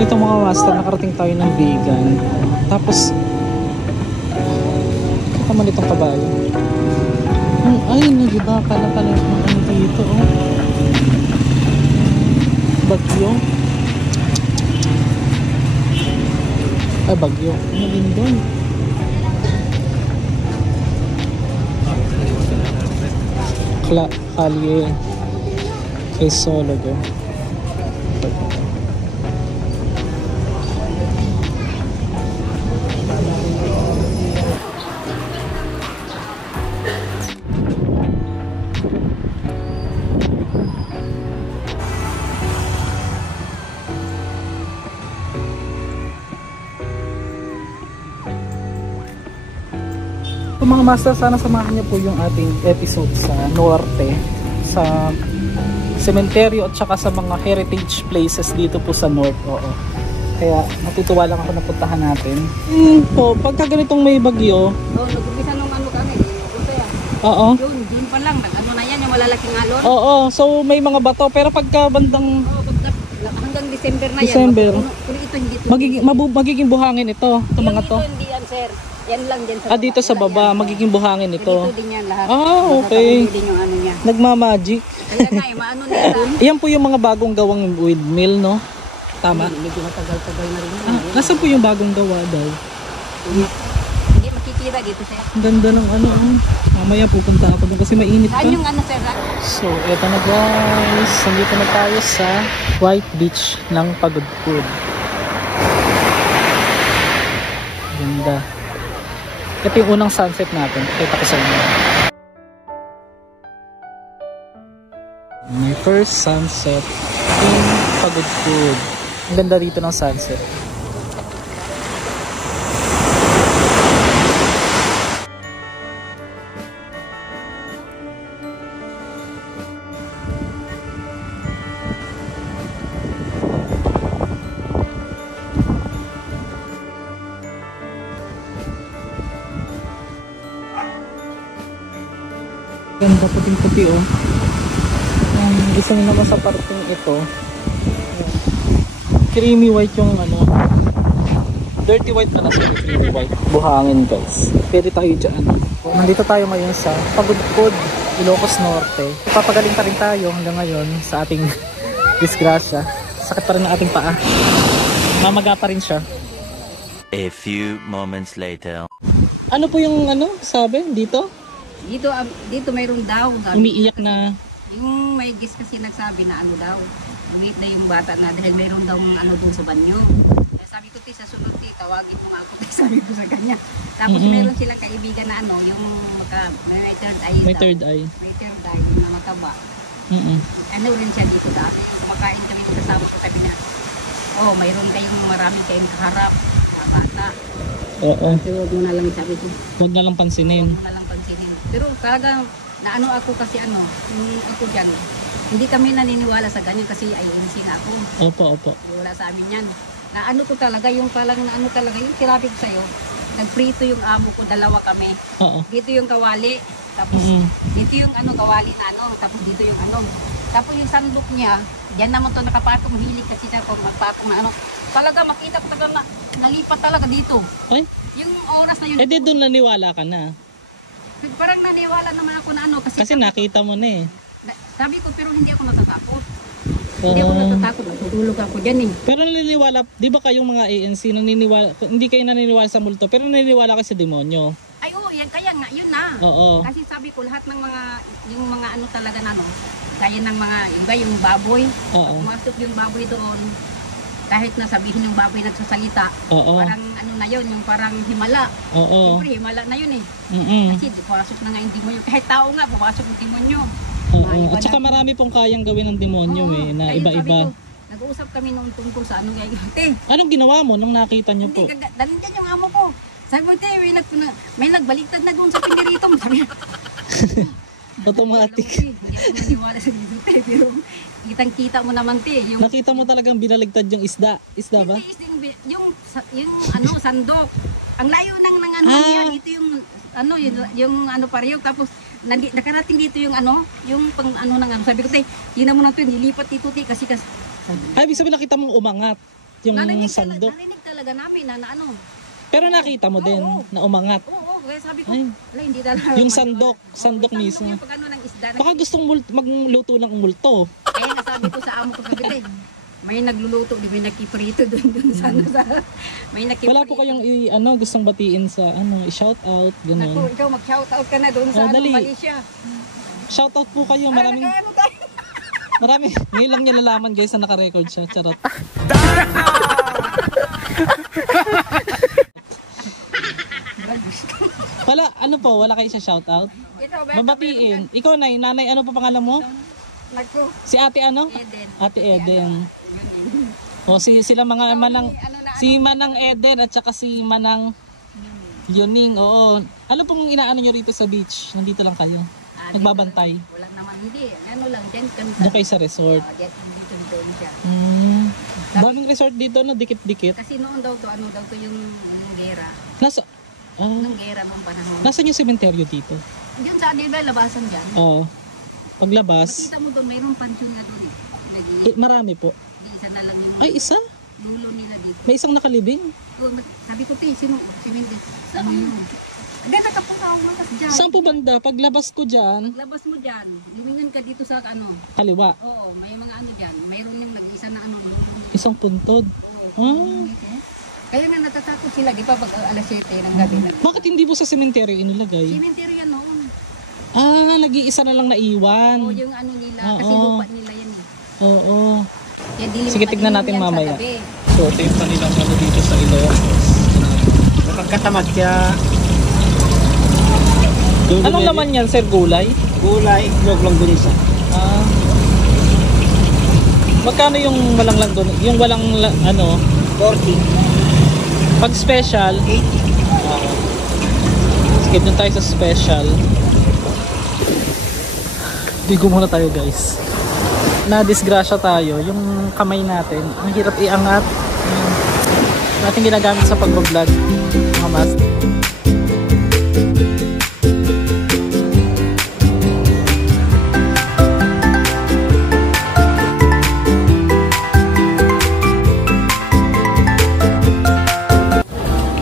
So ito mga master, nakarating tayo ng vegan. Tapos kita man itong kabayo. Ay, nagiba pala yung mga ano dito, oh. Bagyo. Ay, bagyo. Ano din doon? Kalye Crisologo. So mga master, sana samahan niyo po yung ating episode sa Norte, sa sementeryo at saka sa mga heritage places dito po sa North. Oo. Kaya natutuwa lang ako na puntahan natin. Po, pagka ganitong may bagyo. Nag-umpisa nung ano kami, Oo. June pa lang, ano na yan, yung malalaking alon. Oo, so may mga bato pero pagka bandang hanggang December na December. yan. Pero ito hindi to. Magiging buhangin ito, itong mga to. Ito hindi yan, sir. Yan lang din sa baba. Dito sa baba, yan, magiging buhangin ito. Dito din yan lahat. Okay. Din yung ano niya. Nagmamagic. Kaya nga, maano nila. Yan po yung mga bagong gawang windmill, no? Tama? Medyo matagal-tagal na rin. Nasaan po yung bagong gawa daw? Hindi makikita dito, sir. Ang ganda ng ano. Mamaya pupunta ako doon kasi mainit pa. Saan yung ano, sir? So, eto na guys. Nandito na tayo sa White Beach ng Pagudpud. Ganda. Ito yung unang sunset natin. Kita ko sa inyo. My first sunset in Pagudpud. Ang ganda dito ng sunset. Ganda, puting-puti, oh. Gusto nyo naman sa parting ito. Creamy white yung ano. Dirty white pala siya. Creamy white. Buhangin guys. Pwede tayo dyan. Nandito tayo ngayon sa Pagudpud, Ilocos Norte. Papagaling pa rin tayo hanggang ngayon sa ating disgrasya. Sakit pa rin ang ating paa. Mamaga pa rin siya. A few moments later. Ano po yung ano sabi dito? Dito mayroon daw. Umiiyak na. Yung may guest kasi nagsabi na ano daw. Umiit na yung bata na dahil mayroon daw ano doon sa banyo. Kaya sabi ko, sa sunod tawagin mo nga ako. Sabi ko sa kanya. Tapos mayroon silang kaibigan na ano, yung may third eye. May third eye. May third eye na mataba. Ano rin siya dito dati. Kumakain kami kasama ko, sabi na, oh, mayroon maraming kayong kaharap. Mga bata. Oo. Pero huwag mo na lang sabi ko. Huwag na lang pansinin. Huwag mo na lang pansinin. Pero talaga, naano ako kasi ano, ako dyan, hindi kami naniniwala sa ganyan kasi ayunsin ako. Opo. Wala sa amin yan. Naano ko talaga, yung palang naano talaga, yung sinabi ko sa'yo, nagprito yung amo ko, dalawa kami. Oo. Dito yung kawali, tapos dito yung ano, kawali na ano, tapos dito yung ano. Tapos yung sandok niya, diyan naman to nakapatong, mahilig kasi na kung magpatong na ano. Talaga makita ko talaga na nalipat talaga dito. Ay? Yung oras na yun. Eh di doon naniwala ka na. Parang naniwala naman ako na ano. Kasi nakita mo na eh. Sabi ko pero hindi ako natatakot. Hindi ako natatakot. Natutulog ako dyan eh. Pero naniniwala, di ba kayong mga ANC, hindi kayo naniniwala sa multo, pero naniniwala kayo sa demonyo? Ay oo, kaya nga, yun na. Oo. Kasi sabi ko lahat ng yung mga ano talaga na no, kaya ng mga iba, yung baboy. Oo. Pumasok yung baboy doon. Kahit na sabihin yung baboy nagsasalita, parang ano na yun, yung parang himala. Siyempre, himala na yun eh. Kasi pumasok na nga yung demonyo. Kahit tao nga, pumasok yung demonyo. At saka marami pong kayang gawin ng demonyo na iba-iba. Nag-uusap kami noon tungkol sa ano ngayon. Anong ginawa mo nung nakita nyo po? Dalhin dyan yung amo ko. Sabi mo, may nagbaliktad na doon sa piniritom. Sabi automatic. Hindi ako maniwala sa dito, pero kitang-kita mo naman, yung nakita mo talagang binaligtad yung isda. Isda ba? Yung ano, sandok. Ang layo ng ano niya, ito yung ano pareho. Tapos nakarating dito yung ano, yung pang ano ng ano. Sabi ko, yun na mo na ito, nilipat dito, kasi. Ay, ibig sabihin nakita mong umangat. yung Narinig sandok. Narinig talaga namin na ano. Pero nakita mo din na umangat. Oo, kaya sabi ko, Ay. wala, hindi talaga. Yung sandok mismo. Yung pag ano ng isda. Baka gustong magluto ng multo. Kaya nasabi ko sa amo ko sa gabi, may nagluluto, di ba nakiprito doon sa ano sa may nakiprito. Wala po kayong gustong batiin sa i-shout out, Naku, ganun. ikaw mag-shout out ka na doon sa dali. Malaysia. Shout out po kayo, marami. Ngayon lang niya lalaman guys na naka-record siya. Charot. Wala kayo sa shout out? Mabatiin. Ikaw nanay, ano pa pangalan mo? Naku, Si ate ano? Eden. Ate Eden. O sila mga manang si Manang Eden at saka si Manang Yuning. Oo. Ano pong inaano nyo rito sa beach? Nandito lang kayo. Nagbabantay. Wala naman, hindi. Ano lang, dyan kami Doon kayo sa resort. Dyan siya. Daming resort dito na dikit-dikit. Kasi noon daw to, yung gera. Nung gera mong panahon. Nasaan yung sementeryo dito? Yun sa di ba, labasan dyan. Oo. Paglabas. Makita mo doon, mayroong pansyon nga doon eh. Marami po. Isa na lang yung Ay, isa? lulo nila dito. May isang nakalibing? Sabi ko, sino? Si Mindy. Saan? Hindi, nakapunta ako dyan. Saan po banda? Paglabas ko dyan, Labas mo dyan. Limingan ka dito sa kaliwa. Oo, may mga dyan. Mayroon yung nag-isa na lulo. Isang puntod. Oo. Kaya nga natatakot sila, di ba, pag alas 7 ng gabi na. Bakit hindi po sa sementeryo inilagay? Cemetery yan noon. Nag-iisa na lang naiwan. Oo, yung nila, kasi lupa nila yan eh. Oo. Kaya dilim- Sige, tignan natin madilim yan sa mamaya. gabi. So, ito yung kanilang dito sa Ilocos. Nakakatamad siya. Anong naman yan, sir? Gulay? Gulay, itlog lang din isa. Magkano yung walang doon? Yung walang 40. pag special? 80. Sige, dun tayo sa special. Bigo muna tayo guys. Na-disgrasya tayo. Yung kamay natin, ang hirap iangat. Natin ginagamit sa pag-vlog. Mga mask.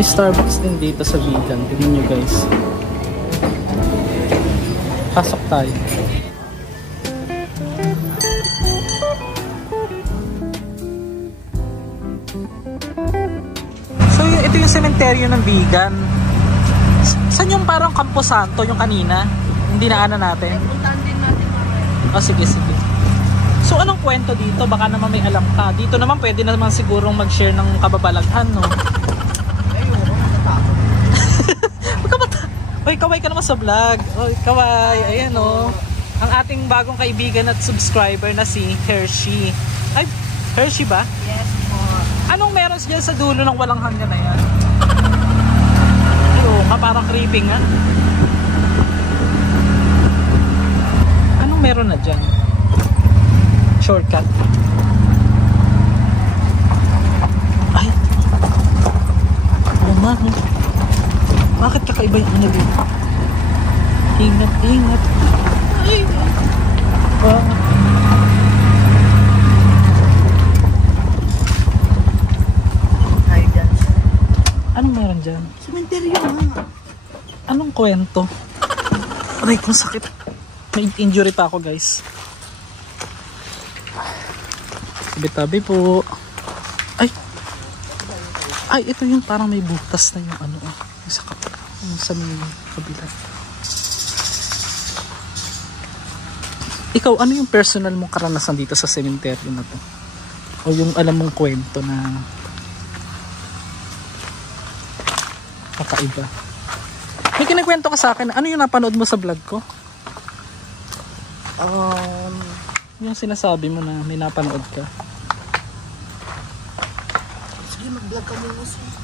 May Starbucks din dito sa Vegan. Tignan nyo guys. Pasok tayo. So ito yung sementeryo ng Vegan. Saan yung parang Camposanto yung kanina? Hindi na natin. Puntahan din natin. Sige. So anong kwento dito? Baka naman may alam ka. Dito naman pwede naman sigurong mag-share ng kababalaghan, no? Oy, kaway ka naman sa vlog. Oy, kaway. Ayan o. Ang ating bagong kaibigan at subscriber na si Hershey. Ay, Hershey ba? Yes po. Anong meron dyan sa dulo ng walang hanggan na yan? Ay, parang creeping ha. Anong meron na dyan? Shortcut. Ay. Bakit kakaiba yung ano dito? Ingat. Ay! Wow. Anong meron dyan? Sementeryo nga. Anong kwento? Aray, kung sakit. May injury pa ako guys. Tabi-tabi po. Ay, ito yung parang may butas na yung sa may kabila. Ikaw, ano yung personal mong karanasan dito sa sementeryo na to? O yung alam mong kwento na kakaiba? May kinikwento ka sa akin, ano yung napanood mo sa vlog ko? Yung sinasabi mo na may napanood ka. Sige, mag-vlog ka muna siya.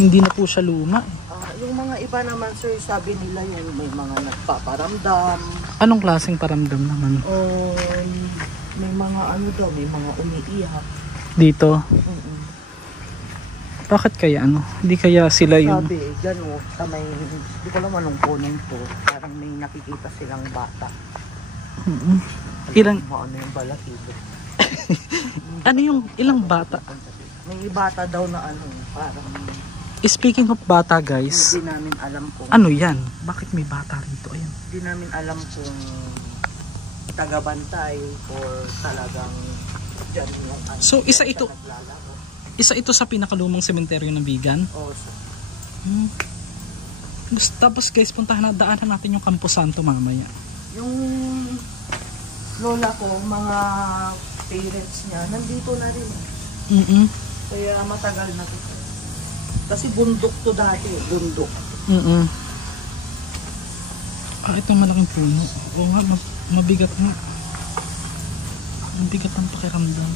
Hindi na po siya luma. Yung mga iba naman sir, sabi nila yung may mga nagpaparamdam. Anong klaseng paramdam naman? May mga daw, may mga umiiyak. Dito? Bakit kaya Hindi kaya sila yung... Sabi, sa may, di ko alam anong punin po, parang may nakikita silang bata. Ilang, Ano yung balakido? ano yung ilang bata? May bata daw na ano, parang Speaking of bata guys, hindi namin alam kung ano yan? Bakit may bata rito? Ayan. hindi namin alam kung tagabantay or talagang dyan yung ano. So isa ito, Naglalaro. isa ito sa pinakalumang sementeryo ng Vigan. O, Tapos guys, daanan natin yung Campo Santo mamaya. yung lola ko, mga parents niya, nandito na rin. Kaya matagal na ito. Kasi bundok to dati, bundok. Itong malaking puno. Oo nga, mabigat nga. Mabigat ang pakiramdam.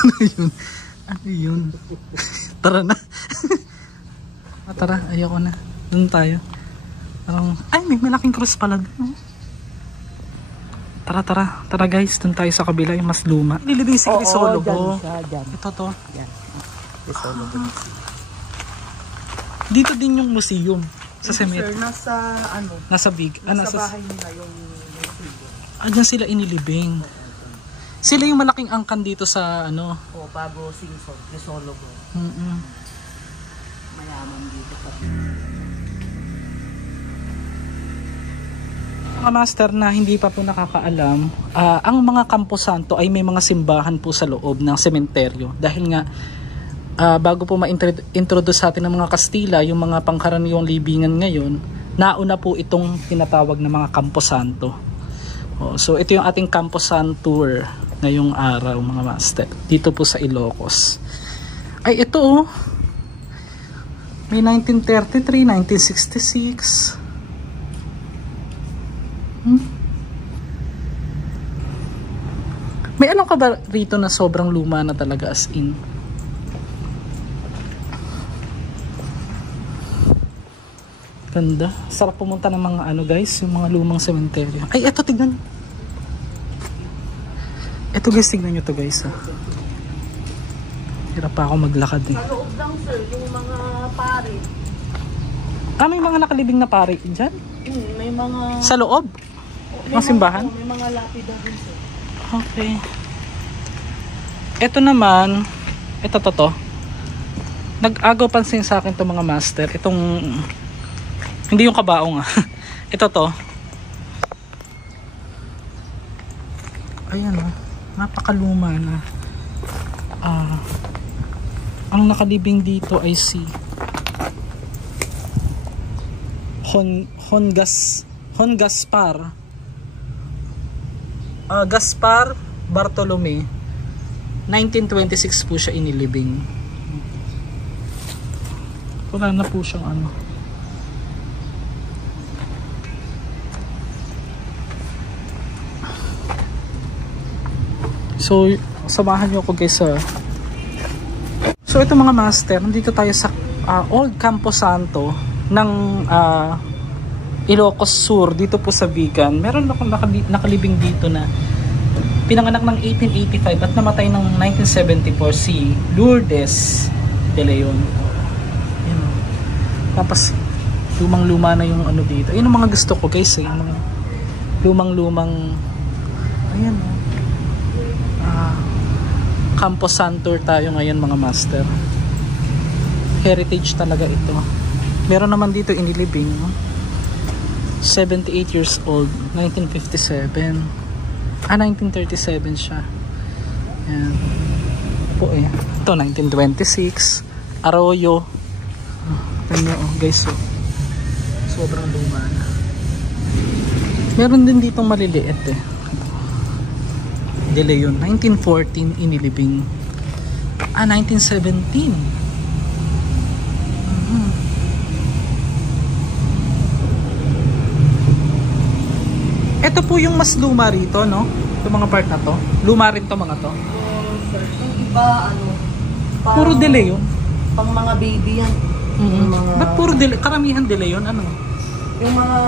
Ano yun? Ano yun? Tara na. Tara, ayoko na. Doon tayo. Parang, ay, may malaking cross pala doon. Tara guys, doon tayo sa kabila, yung mas luma. Nilibing si Crisologo. Dyan. Ito to. Yan. Crisologo. Dito din yung museum sa Sir, cemetery. nasa ano? Nasa big. Nasa bahay nila yung figure. Diyan sila inilibing. Sila yung malaking angkan dito sa ano. O, Bago Simpson, Crisologo. Mayaman dito pa. Mga master na hindi pa po nakakaalam, ang mga Campo Santo ay may mga simbahan po sa loob ng sementeryo. Dahil nga, bago po ma-introduce sa atin ng mga Kastila, yung mga pangkaraniwang libingan ngayon, nauna po itong tinatawag na mga Campo Santo. So ito yung ating Campo Santo tour ngayong araw mga master. Dito po sa Ilocos. Ay ito oh. May 1933, 1966. May alam ka ba rito na sobrang luma na talaga as in? Ganda. Sarap pumunta ng mga ano guys, yung mga lumang sementeryo. Ay, eto tignan. Eto guys, tignan nyo to guys ha. Hirap pa ako maglakad eh. Sa loob lang sir, yung mga pare. May mga nakalibing na pare dyan? May mga... Sa loob? May Mga simbahan? May mga lapida din sir. Okay. Ito naman, ito to. Nag-agaw pansin sa akin itong mga master. Itong, hindi yung kabaong ito to. Ayan o. Napakaluma na. Ang nakalibing dito ay si Gaspar Bartolome. 1926 po siya inilibing. Wala na po siyang ano. So, samahan niyo ako guys sa So ito mga master, nandito tayo sa Old Campo Santo ng Ilocos Sur, dito po sa Vigan. Meron akong nakalibing dito na pinanganak ng 1885 at namatay ng 1974 si Lourdes de Leon. Ayan. Tapos lumang-luma na yung ano dito. Yun ang mga gusto ko guys, yung mga lumang-lumang ayan Campo Santo tayo ngayon mga master. Heritage talaga ito. Meron naman dito inilibing 78 years old, 1957. 1937 siya. Ayan. Po eh. Ito 1926. Arroyo. Tignan nyo guys oh. Sobrang luma na. Meron din ditong maliliit eh. De Leon, 1914 inilibing. 1917. Ito po yung mas luma rito, no? Itong mga part na to. Luma rin to mga to. Sir, yung iba, ano, Puro De Leon. Pang mga baby yan. Yung mga, Ba't puro karamihan De Leon? Ano? yung mga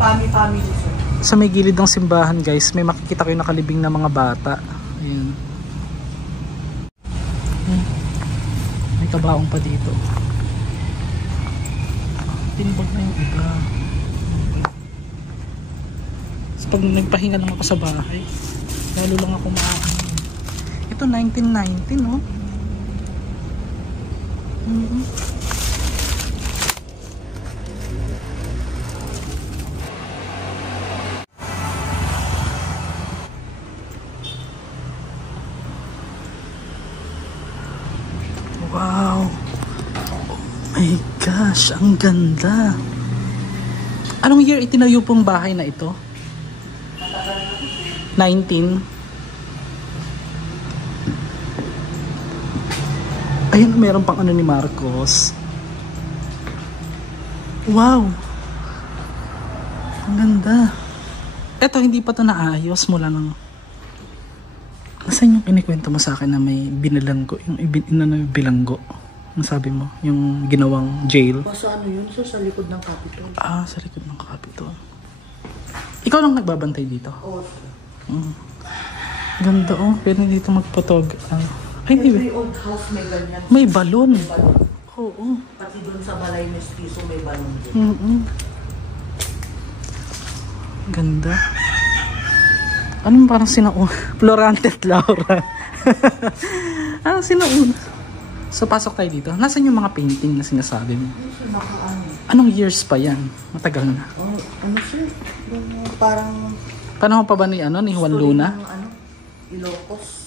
family, sir. Sa may gilid ng simbahan guys, may makikita kayo nakalibing na mga bata. Ayan. May kabaong pa dito. tinbag na yung iba. So, pag nagpahinga lang ako sa bahay, lalo lang ako maaano. Ito 1990, no? Wow! Oh my gosh, ang ganda! Anong year itinayo pong bahay na ito? 19? Ayan, meron pang ano ni Marcos. Wow! Ang ganda! Eto, hindi pa ito naayos mula nang... Nasaan yung kinikwento mo sa akin na may binilanggo? Yung bilanggo? Ang sabi mo? Yung ginawang jail? Sa ano yun? Sa likod ng Capitol. Ah, sa likod ng Capitol. Ikaw lang nagbabantay dito? Oo. Ganda oh. Pwede dito magpotog. Ay, Every old house may ganyan. may balon. May balon. Oo. Pati doon sa Balay Mestizo may balon din. Ganda. Anong parang sinauna? Florante at Laura. Anong sinauna? So, pasok tayo dito. Nasaan yung mga painting na sinasabi mo? Anong years pa yan? Matagal na. Oh, ano siya? Yung parang... Panahon pa ba ni Juan Luna? Ilocos.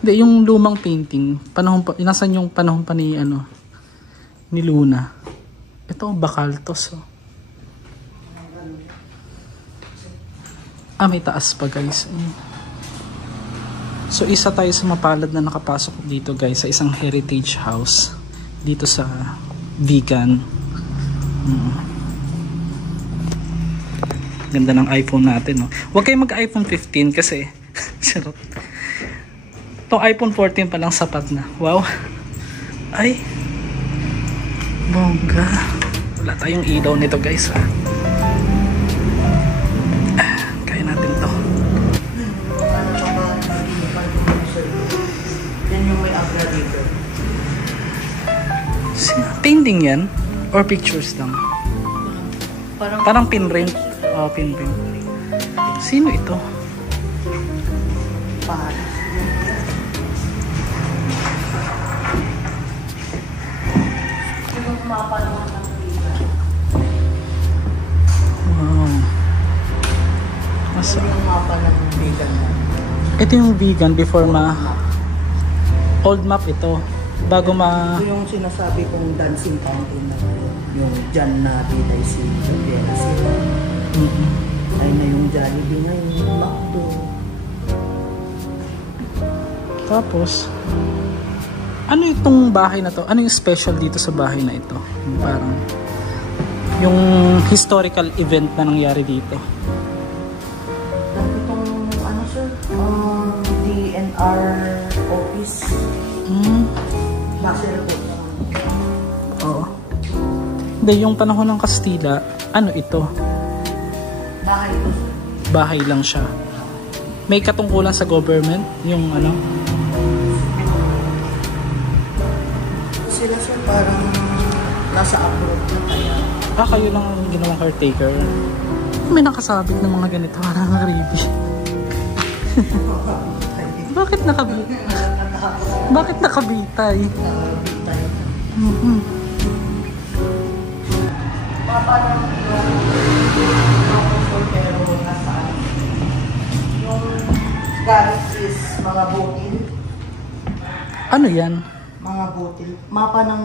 Hindi, yung lumang painting. Panahon pa, nasaan yung panahon pa ni ni Luna? Ito, Bakaltos. Oh. May taas pa guys. So isa tayo sa mapalad na nakapasok dito guys sa isang heritage house dito sa Vigan. Ganda ng iPhone natin, no? Huwag kayo mag-iPhone 15 kasi charot. Itong iPhone 14 pa lang sapat na. Wow. Ay. Bongga. Wala tayong ilaw nito guys, ha. Painting yan? Or pictures lang? Parang pinrint. Oh, pinrint. Sino ito? Wow. Masa? Ito yung vegan before old map ito. Bago Ito yung sinasabi kong dancing fountain na yung dyan na ditay si Jollibee. Ay na yung Jollibee ngayon, yung McDo. Tapos, ano itong bahay na to? Ano yung special dito sa bahay na ito? Yung parang, yung historical event na nangyari dito. Itong, ano sir, DNR office. Oo. Hindi, yung panahon ng Kastila, ano ito? Bahay ito. Bahay lang siya. May katungkulan sa government, yung ano? Sila sir parang nasa abroad na kaya. Kayo lang ang ginawang caretaker. May nakasabit ng mga ganito, parang creepy. Bakit nakabitay? Bakit nakabitay? Yung galit is mga butil. Ano yan? Mga butil. Mapa ng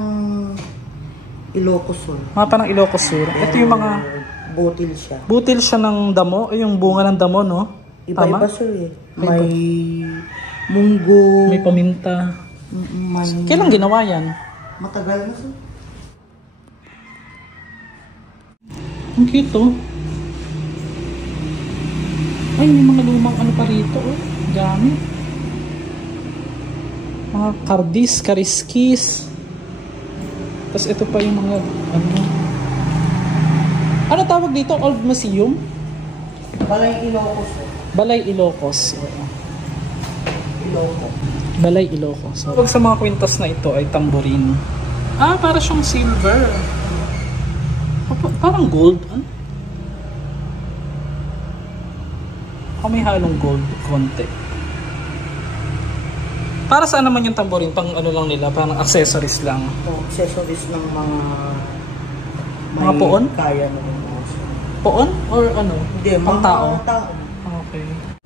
Ilocos Sur. Mapa ng Ilocos Sur. Ito yung mga... Butil siya. Butil siya ng damo? Yung bunga ng damo, no? Iba-iba sir eh. May munggo. May paminta. Kailan ginawa yan? Matagal na sir. Ang cute oh. Ay, may mga lumang ano pa rito oh. Gamit. Mga kardis, kariskis. Tapos ito pa yung mga ano tawag dito? Old Museum? Balay Ilocos sir. Balay Ilocos. Ilocos. Balay Ilocos. Tawag sa mga kwintas na ito ay tamborin. Para siyang silver. Parang gold. Ano? May halong gold konti. Para saan naman yung tamborin? Pang ano lang nila, parang accessories lang. Accessories ng mga poon? Kaya naman. Poon? Or ano? Hindi, pang mga tao? tao. Okay.